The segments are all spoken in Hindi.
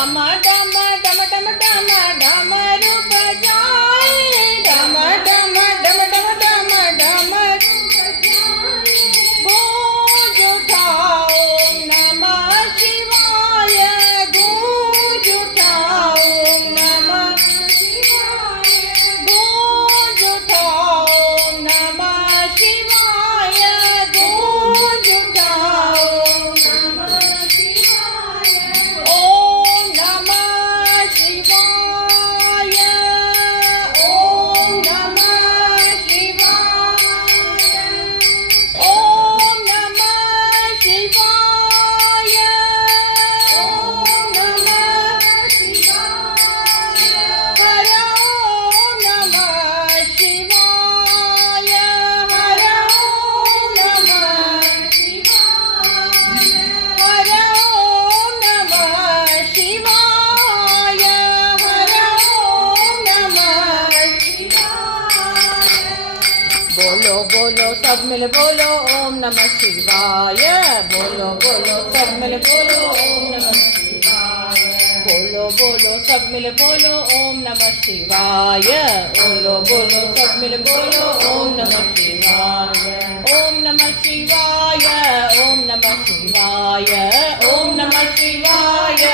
डम डम डम डम डम डमरू बजाए डम डम डम डम डम डमरू गूंज उठा ओम नमः शिवाय गूंज उठा ओम नमः शिवाय गूंज उठा ओम नमः शिवाय गूंज उठा ओम नमः शिवाय ओम नमः शिवाय ओम नमः शिवाय ओम नमः शिवाय ओम नमः शिवाय हर ओम नमः शिवाय हर ओम नमः शिवाय हर ओम नमः शिवाय हर ओम नमः शिवाय बोलो बोलो सब मिल बोलो ओम नमः शिवाय बोलो बोलो सब मिल बोलो ओम नमः शिवाय बोलो बोलो सब मिल बोलो ओम नमः शिवाय बोलो बोलो सब मिल बोलो ओम नमः शिवाय ओम नमः शिवाय ओम नमः शिवाय ओम नमः शिवाय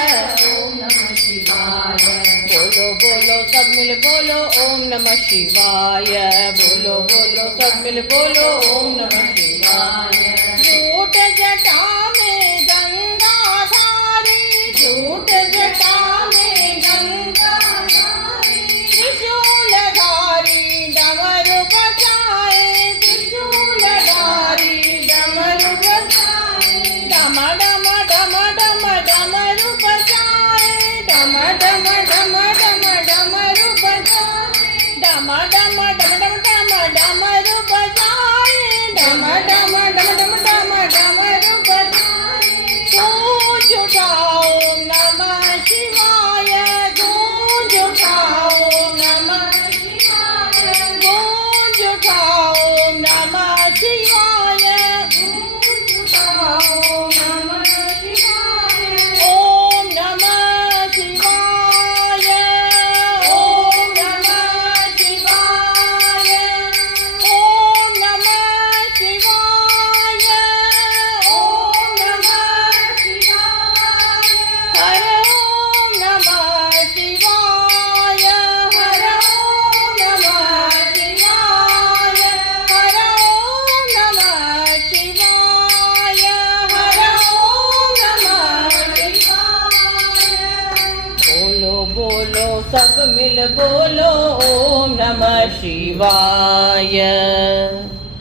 ओम नमः शिवाय बोलो बोलो सब मिल बोलो ओम नमः शिवाय बोलो बोलो सब मिल बोलो ओम नमः शिवाय झूठ जटा में गंगाधारी झूठ जटा में गंगाधारी त्रिशूलधारी डमरू बजाए त्रिशूलधारी डमरू बजाए डम डम डम डम डमरू बजाए डम डम डम डम डमरू बजाए डम डम डम डम डम डमरू बजाए डम डम डम डम डम डमरू बजाए गूंज उठा ओम नमः शिवाय गूंज उठा ओम नमः शिवाय गूंज उठा ओम नमः शिवाय गूंज उठा ओम नमः शिवाय ओम नमः शिवाय ओम नमः शिवाय ओम नमः शिवाय ओम नमः शिवाय हर ओम नमः शिवाय हर ओम नमः शिवाय हर ओम नमः शिवाय हर ओम नमः शिवाय बोलो बोलो सब मिल बोलो ओम नमः शिवाय